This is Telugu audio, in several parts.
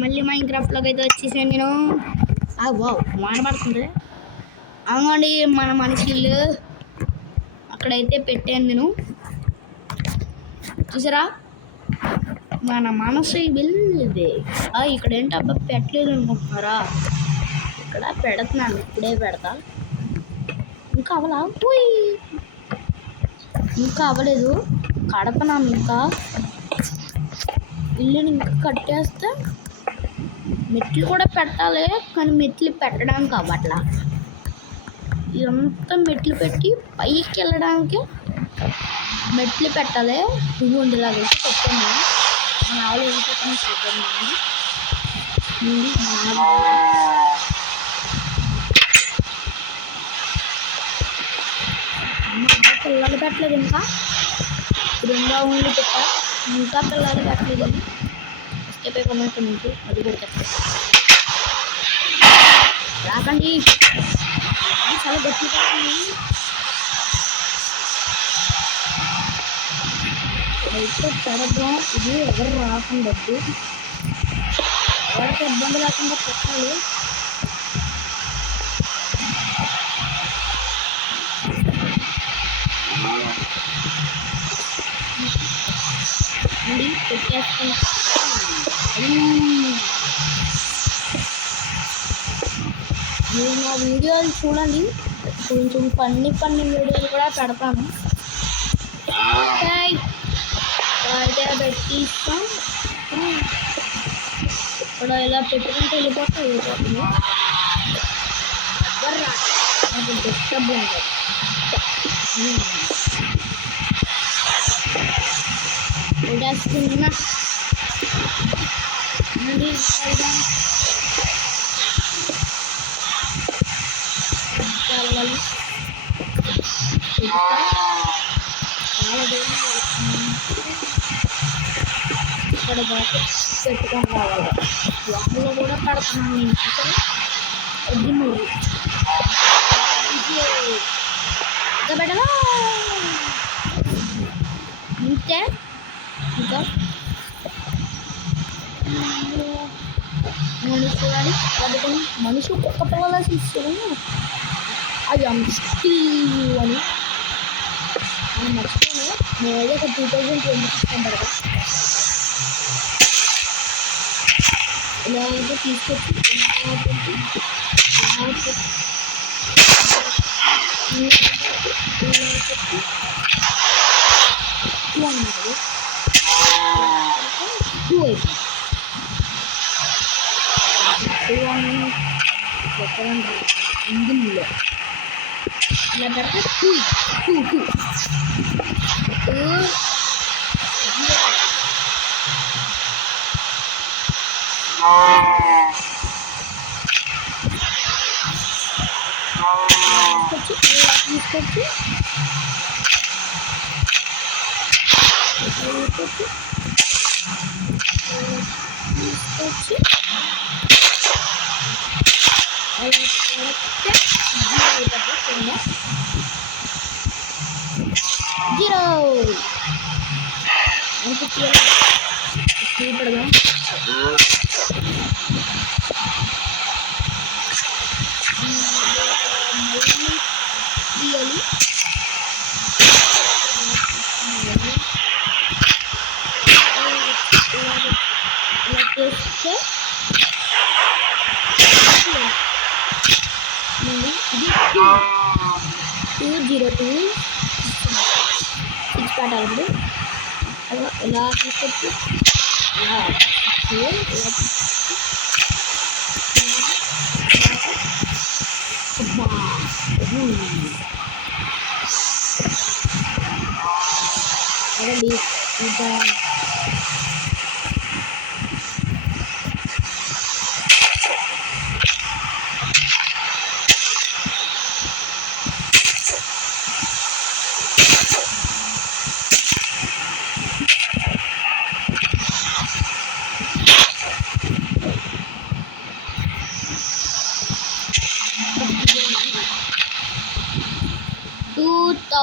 మళ్ళీ మైన్క్రాఫ్ట్లోకి అయితే వచ్చేసాను నేను. వావ్ మానబడుతుంది. అవునండి మన మనుషులు అక్కడైతే పెట్టాను నేను. చూసారా మన మనసు వెళ్ళింది. ఇక్కడ ఏంటి అబ్బా పెట్టలేదు అనుకుంటున్నారా? ఇక్కడ పెడుతున్నాను, ఇప్పుడే పెడతా. ఇంకా అవలా ఇంకా అవ్వలేదు, కడపనాము. ఇంకా ఇల్లుని ఇంకా కట్టేస్తే మెట్లు కూడా పెట్టాలి, కానీ మెట్లు పెట్టడానికి అవ్వట్లా. ఇదంతా మెట్లు పెట్టి పైకి వెళ్ళడానికి మెట్లు పెట్టాలి. పువ్వు ఉండేలాగా పెట్టాను. మన ఆవులు ఏం పెట్టాను పిల్లలు పెట్టలేదు. ఇంకా రెండో ఉండి పెట్టా, ఇంకా పిల్లలు పెట్టలేదు. ఎస్కేప్ అయిపోయినట్టు మీకు అది పెట్టేస్తా. రాకండి, చాలా గట్టిగా అయితే పెడదాం. ఇది ఎవరు రాకుండా, ఎవరికి ఇబ్బంది లేకుండా పెట్టాలి. పెట్టేస్తున్నా. మీరు నా వీడియోలు చూడండి, కొంచెం ఫన్నీ వీడియోలు కూడా పెడతాను. అయితే పెట్టిస్తాం. ఇక్కడ ఇలా పెట్టుకుంటే వెళ్ళిపోతుంది. నాకు డిస్టర్బ్ ఉంటుంది. పెట్టేస్తున్నా. వెళ్ళాలి చాలా దూరం ఇక్కడ దాకా పెట్టుకొని రావాలి. లోపల కూడా పెడుతున్నాను నేను. వద్దు మూడు ఇంకా పెట్టవా ఇంతే. ఇంకా మనిషి చూడాలి కాబట్టి మనిషి ఒక్కొక్క పిల్లలా చూస్తాను. అది అంస్టీ అని మనం మర్చిపోయాను. నేనైతే ఒక 2026 పెడతా. ఇలా అయితే తీసుకొచ్చి ఇందులో ఇలా పెడితే తీసుకొచ్చి జీరో పెడదాం. తీయాలి. ఇలా చేస్తే ఇది 202 6 పెట్టాలి. అలా ఇలా తీసుకొచ్చి ఇలా అదండి. ఇంకా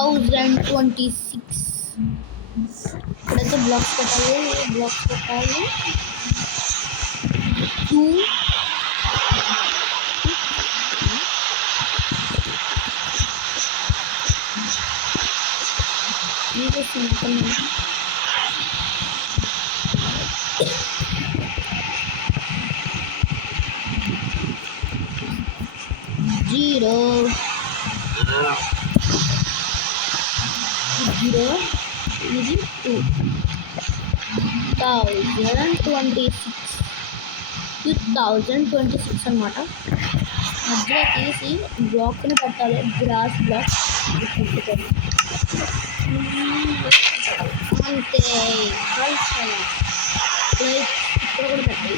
2026 ఇక్కడైతే బ్లాక్స్ పెట్టాలి. 2 ఇది 2026 అనమాట. మధ్యలో తీసి బ్లాక్ని పెట్టాలి, గ్రాస్ బ్లాక్ అంతే. ఇక్కడ కూడా పెట్టాలి.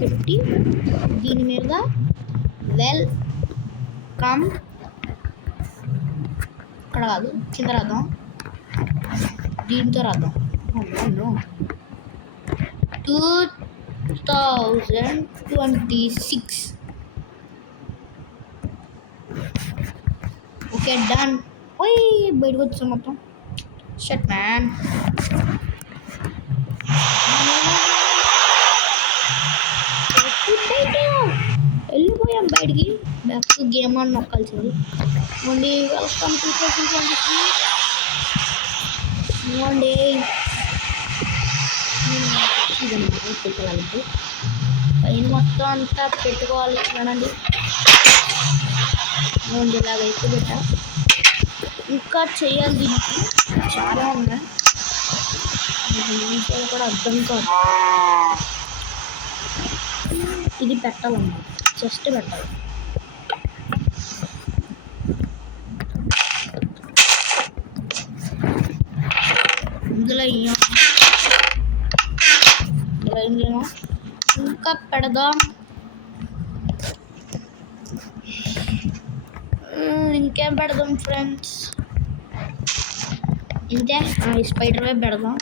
పెట్టి దీని మీద వెల్కమ్ ఇక్కడ కాదు కింద రాద్దాం, దీంతో రాద్దాం. 2026 ఓకే డన్. పోయి బయటకు వచ్చాం మొత్తం. Shut man. వెళ్ళిపోయాం బయటికి. బ్యాక్ టు గేమ్ అని నొక్కాల్సింది. Only welcome 2023. ఓన్లీ పెట్టాలి, పైన మొత్తం అంతా పెట్టుకోవాలి. చూడండి ఓన్లీ ఇలాగైతే పెట్టా. ఇంకా చేయాలి, దీనికి చాలా ఉన్నాయి. కూడా అర్థం కాదు. ఇది పెట్టాలన్నమాట, జస్ట్ పెట్టాలి. ఇందులో ఇంకా పెడదాం. ఇంకేం పెడదాం ఫ్రెండ్స్? ఇంతే. స్పైడర్ వెబ్ పెడదాం.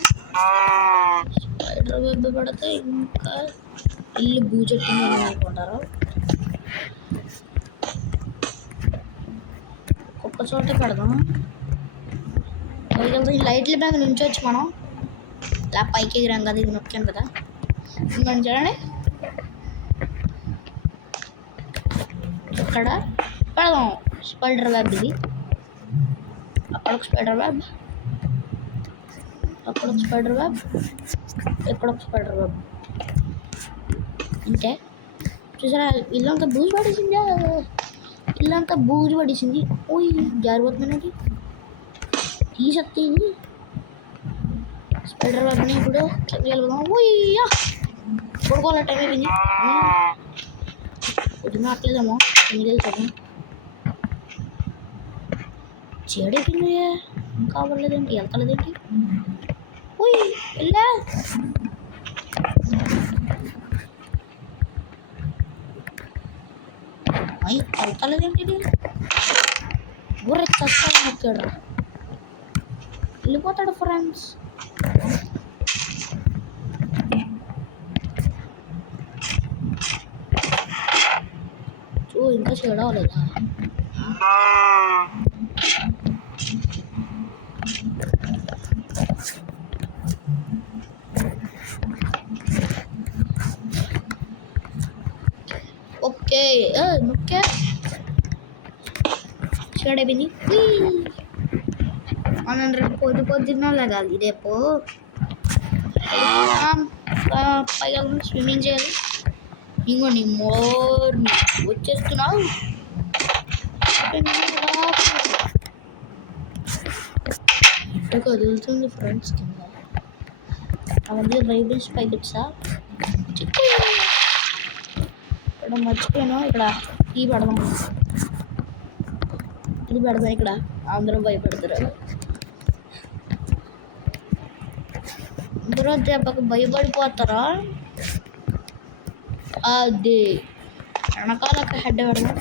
స్పైడర్ వెబ్ పెడితే ఇంకా ఇల్లు బూజెట్టింది అనుకుంటారు. ఒక్క చోటే పెడదాం. లైట్ల మీద నుంచొచ్చు మనం. ఇలా పైకి ఎగిరాం కదా, ఇది నొక్కాం కదా. ఇంకా చూడండి ఇక్కడ పెడదాం స్పైడర్ వెబ్. ఇది అక్కడ ఒక స్పైడర్ వెబ్, అక్కడ ఒక స్పైడర్ వెబ్, ఇక్కడ ఒక స్పైడర్ వెబ్. అంతే. చూసారా ఇల్లంతా బూజు పడేసింది, ఇల్లంతా బూజు పడేసింది. ఓయ్ జారిపోతుందండి ఈ శక్తి. స్పైడర్ వెబ్ని ఇప్పుడు వెళ్దాం. ఓయ్యా పడుకోవాలి, టైం అయిపోయింది. పొద్దున్న అట్లేదేమో ఎన్ని తెలుసు. చేయడైపోయింది, ఇంకా అవ్వలేదేంటి, వెళ్తలేదేంటి? ఓయ్ వెళ్ళా. వెళ్తలేదేంటి? ఊరే చస్తాను నొక్కాడు, వెళ్ళిపోతాడు ఫ్రెండ్స్. ఇంకా చేయడవలేదా? ఓకే నొక్కే చేయడైపోయింది. మనం రేపు పొద్దున్న లేగాలి, రేపు పైగా స్విమ్మింగ్ చేయాలి. ఇంకో నీ మోర్ వచ్చేస్తున్నావు. వదులుతుంది ఫ్రెండ్స్ కింద. అవన్నీ రైబుల్స్ ప్యాకెట్సా? ఇక్కడ మర్చిపోయాను. ఇక్కడ ఈ పెడదాం, ఇది పెడదాం. ఇక్కడ అందరూ భయపడతారు. అందరూ దెబ్బకు భయపడిపోతారా? అది వెనకాలకు హెడ్ పెడదాం.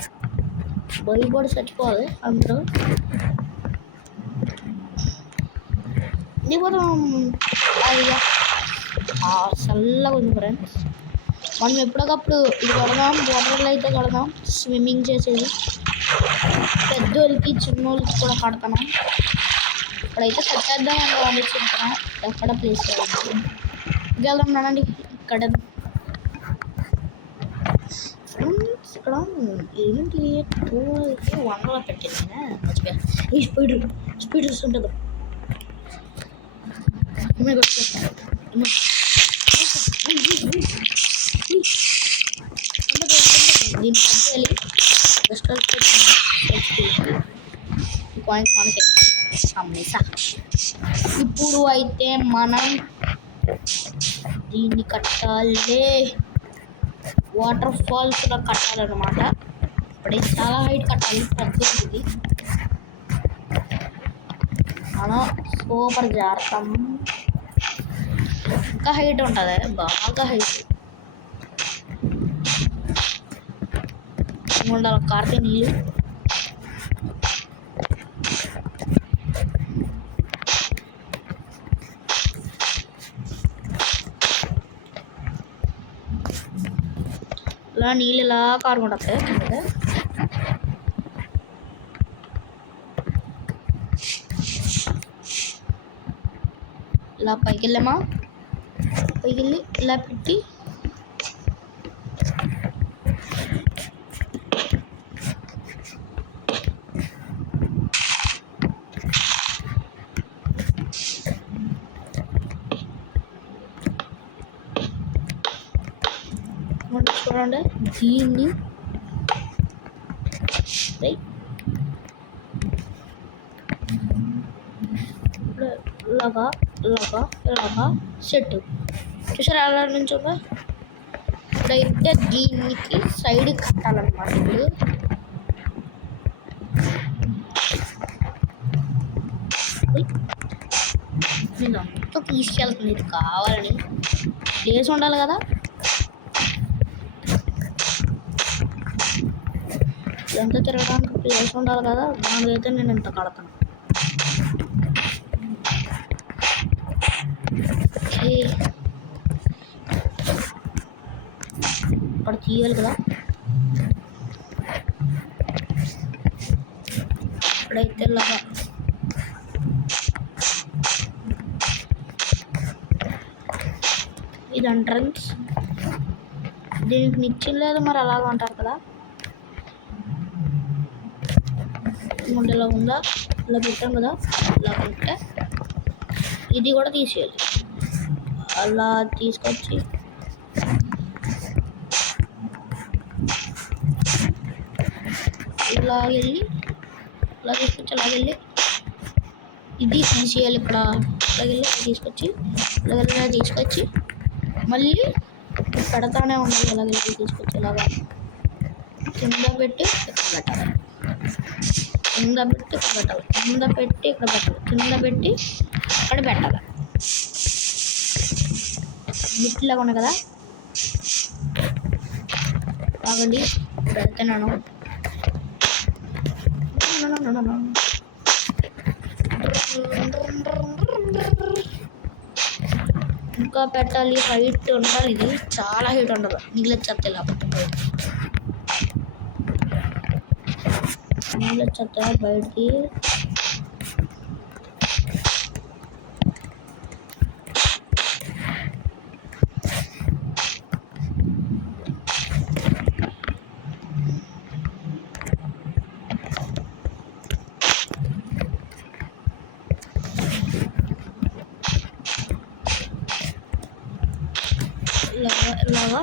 బొయ్యి కూడా చచ్చిపోవాలి అందరూ. దిగుతాం. అయ్యా చల్లగా ఉంది ఫ్రెండ్స్. మనం ఎప్పటికప్పుడు ఇది కడదాం, వాటర్లో అయితే కడదాం, స్విమ్మింగ్ చేసేది. పెద్దోళ్ళకి చిన్నోళ్ళకి కూడా కడతాం. ఇక్కడైతే కట్టేద్దాం అని ఆలోచించుకున్నాం. ఎక్కడ ప్లేస్ వెళ్దాం రండి. ఇక్కడ ఫ్రెండ్స్ ఇక్కడ ఏంటి అయితే 100 పెట్టింది మంచిగా. ఈ స్పీడ్ ఉంటుంది. దీన్ని కట్టేయాలి. కాయిన్స్ మనకే అమ్మేసా. ఇప్పుడు అయితే మనం దీన్ని కట్టాలి. వాటర్ ఫాల్స్గా కట్టాలన్నమాట. ఇప్పుడైతే చాలా హైట్ కట్టాలి. పెద్దది మనం సూపర్ జాగ్రత్త. ఇంకా హైట్ ఉంటుంది, బాగా హైట్ ఉండాలి. కార్తీ నీళ్ళు ఇలా నీళ్ళు ఇలా కారుకుంటాయి. ఇలా పైకి వెళ్ళామా, పైకి వెళ్ళి ఇలా పెట్టి చూడండి. దీన్ని ఇలాగా ఇలాగా ఇలాగా సెట్ చూసారా ఎలా నుంచి ఉందా. ఇప్పుడైతే దీనికి సైడ్ కట్టాలన్నమాట. ఇప్పుడు నేను అంతా తీసుకెళ్తుంది. ఇది కావాలని ప్లేస్ ఉండాలి కదా. ఎంత తిరగడానికి ప్లేస్ ఉండాలి కదా. దానికైతే నేను ఇంత కడతాను. ఇక్కడ తీయాలి కదా. ఇక్కడైతే ఇలాగా ఇది ఎంట్రన్స్. దీనికి నిచ్చిన లేదు మరి అలాగ అంటారు కదా. ఇలా ఉందా, ఇలా పెట్టాం కదా. ఇలా పెట్టే ఇది కూడా తీసేయాలి. అలా తీసుకొచ్చి ఇలా వెళ్ళి ఇలా తీసుకొచ్చి అలా వెళ్ళి ఇది తీసేయాలి. ఇక్కడ ఇలా వెళ్ళి తీసుకొచ్చి ఇలా తీసుకొచ్చి మళ్ళీ పెడతానే ఉండాలి. ఇలా వెళ్ళి తీసుకొచ్చి ఇలాగా కింద పెట్టి ఇక్కడ పెట్టాలి. కింద పెట్టి ఇక్కడ పెట్టాలి. కింద పెట్టి ఇక్కడ పెట్టాలి. కింద పెట్టి అక్కడ పెట్టాలి. బిట్లాగా ఉన్నాయి కదా. బాగండి పెడుతున్నాను. ఇంకా పెట్టాలి. హైట్ ఉండాలి. ఇది చాలా హైట్ ఉండదు. నీళ్ళొచ్చేస్తే నీళ్ళొచ్చేస్తా బయటికి. ఇలాగా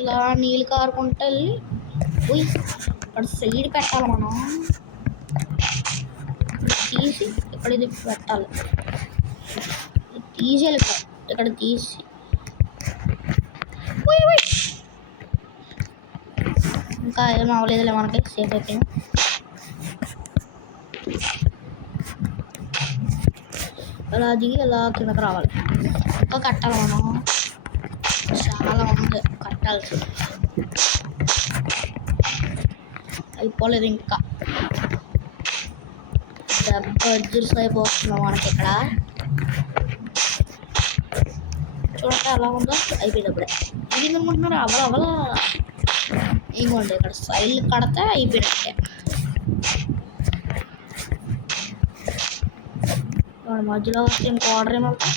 ఇలా నీళ్ళు కారుకుంటూ వెళ్ళి ఇక్కడ సైడ్ పెట్టాలి. మనం తీసి ఇక్కడ ఇది పెట్టాలి. తీసేయాలి. ఇక్కడ తీసి ఇంకా ఏం అవ్వలేదులే, మనకి సేఫ్ అయిపోయింది. అలా దిగి అలా కిందకి రావాలి. ఇంకా కట్టాలి, మనం చాలా ఉంది కట్టాల్సి, అయిపోలేదు ఇంకా. దెబ్బ అడ్జస్ట్ అయిపోతున్నాం మనకి ఇక్కడ. చూడండి అలా ఉందో, అయిపోయినప్పుడే ఇది అనుకుంటున్నారు. అవల ఇంకోండి ఇక్కడ సైల్ కడితే అయిపోయినట్టే. మధ్యలో ఇంకో ఆర్డర్ ఏమంటా,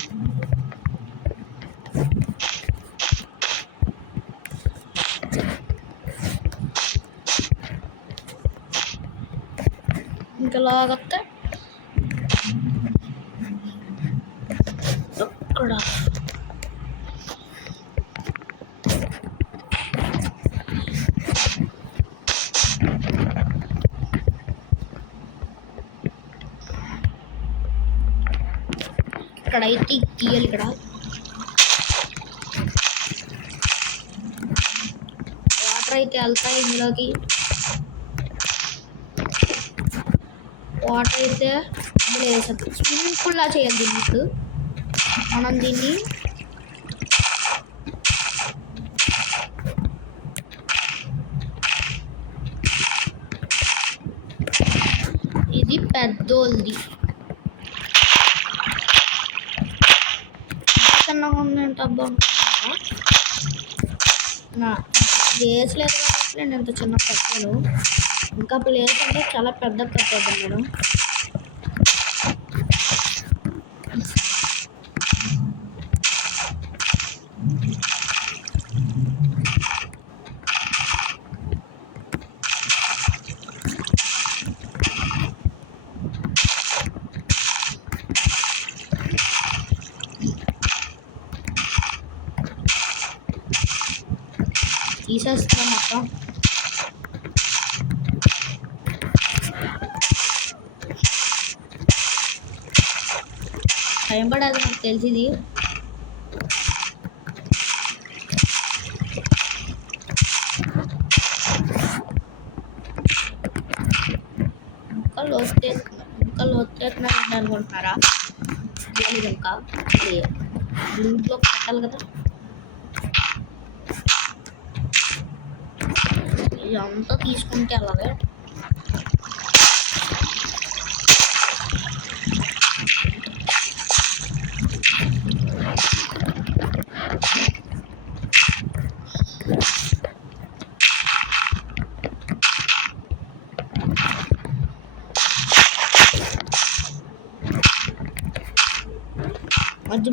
ఇంకలాగತ್ತೆ అక్కడ ఇక్కడైతే తీయాలి. ఇక్కడ వాటర్ అయితే వెళ్తాయి ఇందులోకి. వాటర్ అయితే ఇందులో వేసాం. స్విమ్మింగ్ పూల్లా చేయాలి దీన్ని. ఇప్పుడు మనం దీన్ని ఇది పెద్దోల్ది ఉందంట. అబ్బా ప్లేస్ లేదు కాబట్టి నేను ఇంత చిన్న కట్టాను. ఇంకా ప్లేస్ అంటే చాలా పెద్ద కట్టేద్దాం మేడం. తీసేస్తున్నాం మొత్తం. టైం పడేది నాకు తెలిసింది. ఇంకా లోతేస్తున్నారండి అనుకుంటున్నారా? లేదు, ఇంకా ఇంట్లో పెట్టాలి కదా. ఇదంతా తీసుకుంటే అలాగే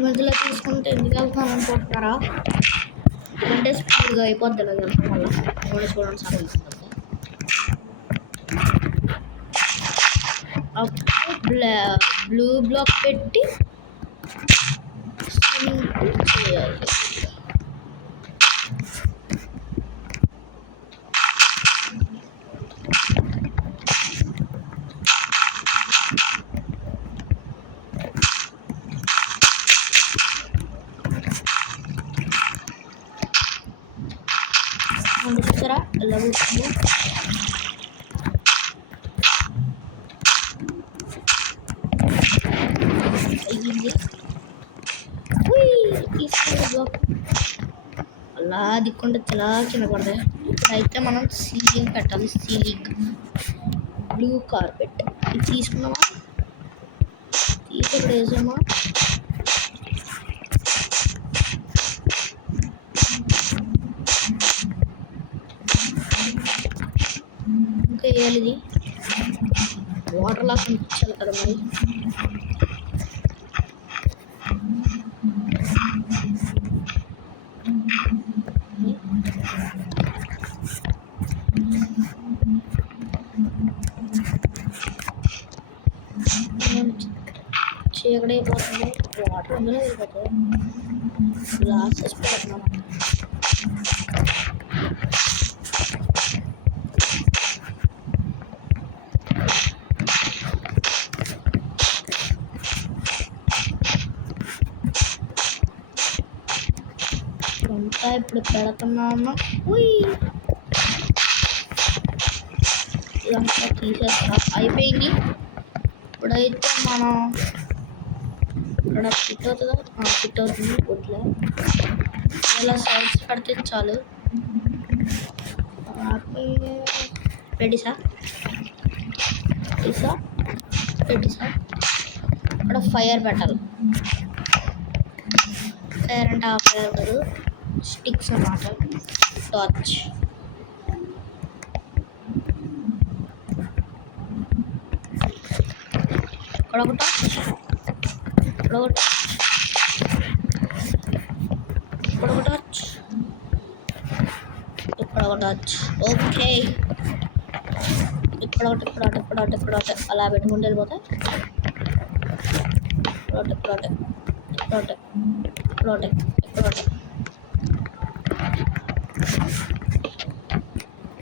మధ్యలో తీసుకుంటే ఎందుకు వెళ్తాను అనుకుంటున్నారా? అంటే స్పీడ్గా అయిపోద్ది ఇలా వెళ్తాం వల్ల. చూడండి సార్, అప్పుడు బ్లూ బ్లాక్ పెట్టి స్విమ్మింగ్ పూల్ చేయాలి. చూసారా ఎలా కూర్చుందో? అయ్యింది. అలా దిక్కుంటే చాలా చిన్న పడతాయి. అయితే మనం సీలింగ్ పెట్టాలి. సీలింగ్ బ్లూ కార్పెట్ ఇది తీసుకున్నామా, తీసుకుని వేసామా. ఇంకా వేయాలి. ఇది వాటర్ లా కనిపించాలి కదా మరి. చీకడైపోతుంది, వాటర్ అందులో వెళ్ళిపోతుంది. గ్లాసెస్ పెడుతున్నాం. అంతా ఇప్పుడు పెడుతున్నాము. ఇదంతా తీసేస్తా. అయిపోయింది. ఇప్పుడైతే మనం ఇక్కడ ఫిట్ అవుతుందా? ఫిట్ అవుతుంది. గుడ్లే ఇలా సైడ్స్ పెడితే చాలు. పెట్టిసా ఇక్కడ ఫైర్ పెట్టాలి. ఫైర్ అంటే ఆ ఫైర్ కాదు, స్టిక్స్ అన్నమాట. టార్చ్ ఇక్కడ ఒక టార్చ్, ఇక్కడ ఒక టార్చ్, ఇక్కడ ఒక టార్చ్, ఇక్కడ ఒక టార్చ్. ఓకే, ఇక్కడ ఒకటి, ఇక్కడ ఒకటి, ఇక్కడ ఒకటి, ఇక్కడ ఒకటి అలా పెట్టుకుంటూ వెళ్ళిపోతాయి. ఇక్కడ ఒకటి, ఇక్కడ ఒకటి, ఇక్కడ ఒకటి, ఇక్కడ ఒకటి, ఇక్కడ ఒకటి.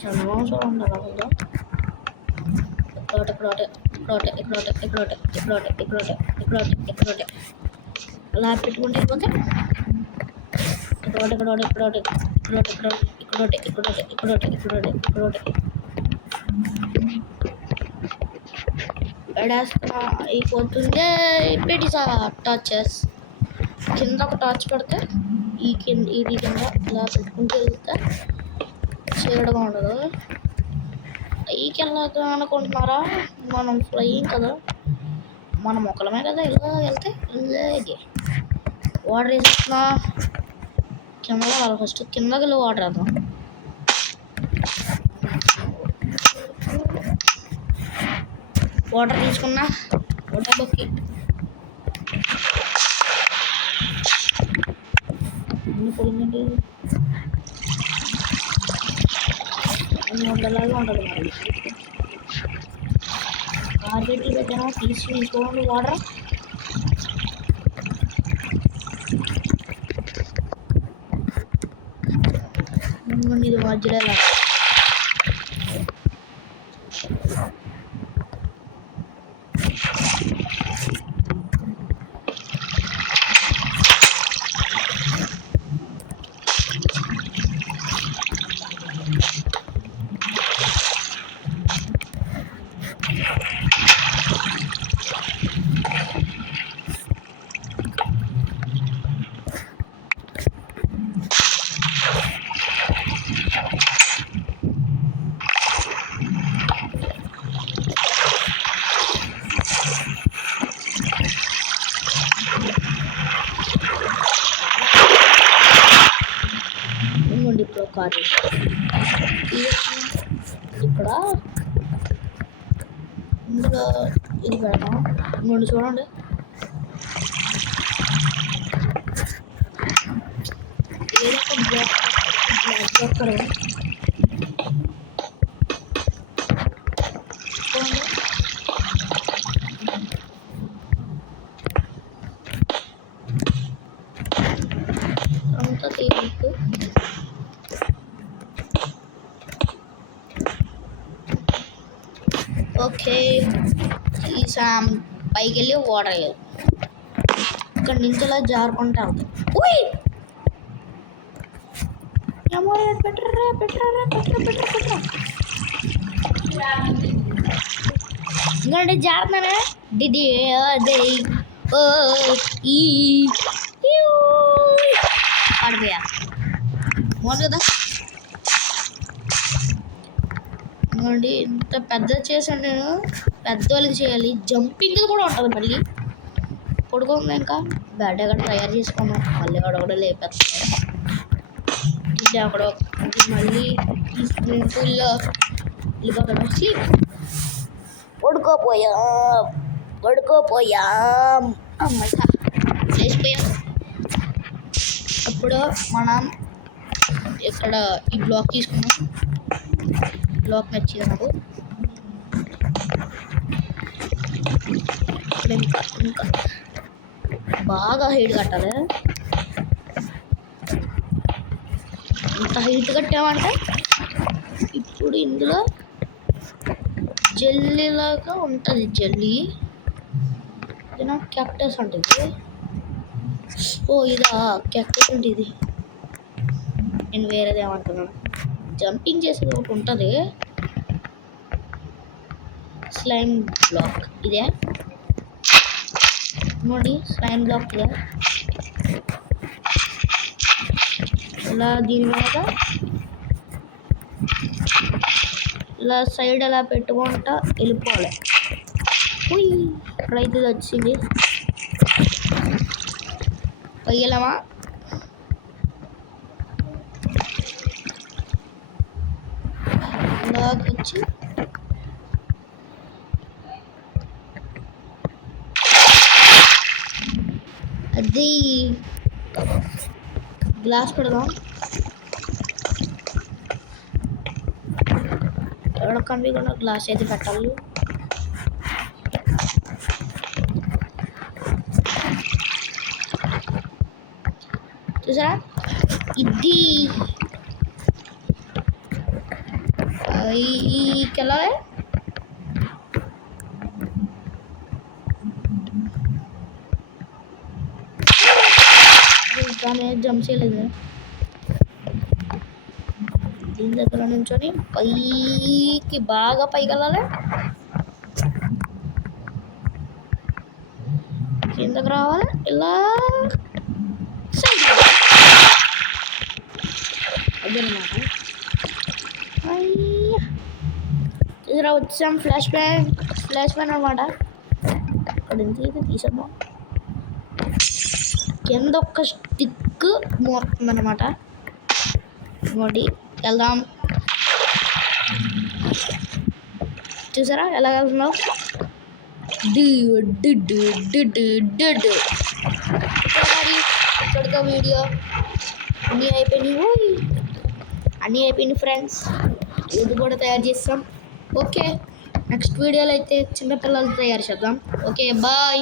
చంద్రబాబు చూడండి అలా ఉందో. ఇక్కడ ఒకటి, ఇక్కడ ఒకటి, ఇక్కడ ఒకటి, ఇక్కడ ఒకటి, ఇక్కడ ఒకటి, ఇక్కడ ఒకటి, ఇక్కడ ఒకటి, ఇక్కడ ఒకటి, ఇక్కడ ఒకటి అలా పెట్టుకుంటూ వెళ్ళిపోతే ఇక్కడ ఒకటి, ఇక్కడ ఒకటి, ఇక్కడ ఒకటి, ఇక్కడ ఒకటి, ఇక్కడ ఒకటి, ఇక్కడ ఒకటి, ఇక్కడ ఒకటి, ఇక్కడ ఒకటి, ఇక్కడ ఒకటి పెడేస్తున్నా. అయిపోతుంది. పెట్టిసా టార్చెస్. కింద ఒక టార్చ్ పెడితే ఈ కింద ఇలా పెట్టుకుంటూ వెళ్తే చీరగా ఉండదు. పైకి వెళ్ళదు అనుకుంటున్నారా? మనం ఫ్లయింగ్ కదా, మనం మొక్కలమే కదా. ఇలా వెళ్తే ఇలాగే వాటర్ వేస్తున్నా. కింద ఫస్ట్ కిందకి వెళ్ళి వాటర్ వేద్దాం. వాటర్ తీసుకున్నా. వాటర్ బొక్కి పోయిందండి. ఉండలాగా ఉండదు. మరి కార్బెట్టి పెట్టినా తీసుకోండి వాటర్. ఇది మధ్యలో కాదు. ఇక్కడ ఇందులో ఇది పెడతాం. ఇంకోటి చూడండి, ఏదో ఒక బ్లాక్ చూడండి. అంతా తీయకు. ఓకే, తీసాం. పైకి వెళ్ళి వాటర్ లేదు. ఇక్కడ నుంచి ఇలా జారుకుంటా ఉంటాం. పెట్టరా ఇంకోటి జారుతానే డిడి పడిపోయా మోదు కదా. ఇంకోండి ఇంత పెద్ద చేశాను నేను. పెద్దోళ్ళకి చేయాలి. జంపింగ్ కూడా ఉంటుంది. మళ్ళీ పడుకోండి. ఇంకా బెడ్ ఎక్కడ తయారు చేసుకున్నాం. మళ్ళీ అక్కడ లేపేస్తాం. ఇది అక్కడ మళ్ళీ స్విమ్మింగ్ పూల్లో వెళ్ళిపోతాం. పడుకోపోయాం అమ్మాయి లేచిపోయాం. అప్పుడు మనం ఇక్కడ ఈ బ్లాక్ తీసుకున్నాం. బ్లాక్ నచ్చింది నాకు. ఇంకా బాగా హైట్ కట్టాలి. ఇంత హైట్ కట్టామంటే ఇప్పుడు ఇందులో జల్లీలాగా ఉంటుంది. జల్లీ ఇది నాకు క్యాక్టస్ ఉంటుంది. ఇదా క్యాక్టస్ అంటే ఇది. నేను వేరేది ఏమంటున్నాను. జంపింగ్ చేసేది ఒకటి ఉంటుంది. స్లైమ్ బ్లాక్ ఇదే ನೋಡಿ స్లైమ్ బ్లాక్ ಇದೆ ఇలా దీని మీద ఇలా సైడ్ అలా పెట్టుకుంటా వెళ్ళిపోవాలి ఇక్కడైతే ఇది వచ్చింది పైగలమా వచ్చి అది గ్లాస్ పెడదాం ఎవడ కనిపించకుండా గ్లాస్ అయితే పెట్టాలి చూసారా ఇది కెలా దాని జంప్ చేయలేదు దీని దగ్గర నుంచొని పైకి బాగా పైకి వెళ్ళాలి కిందకు రావాలి ఇలా అదనమాట చూసారా వచ్చాం ఫ్లాష్ బ్యాన్ అనమాట అక్కడ ఇది తీసేద్దాం కింద ఒక స్టిక్ మోస్తుంది అనమాట ఇంకోటి వెళ్దాం చూసారా ఎలా వెళ్తున్నావు ఇక్కడితో వీడియో అన్నీ అయిపోయినాయి ఫ్రెండ్స్ ఇది కూడా తయారు చేస్తాం ఓకే నెక్స్ట్ వీడియోలో అయితే చిన్నపిల్లలు తయారు చేద్దాం ఓకే బాయ్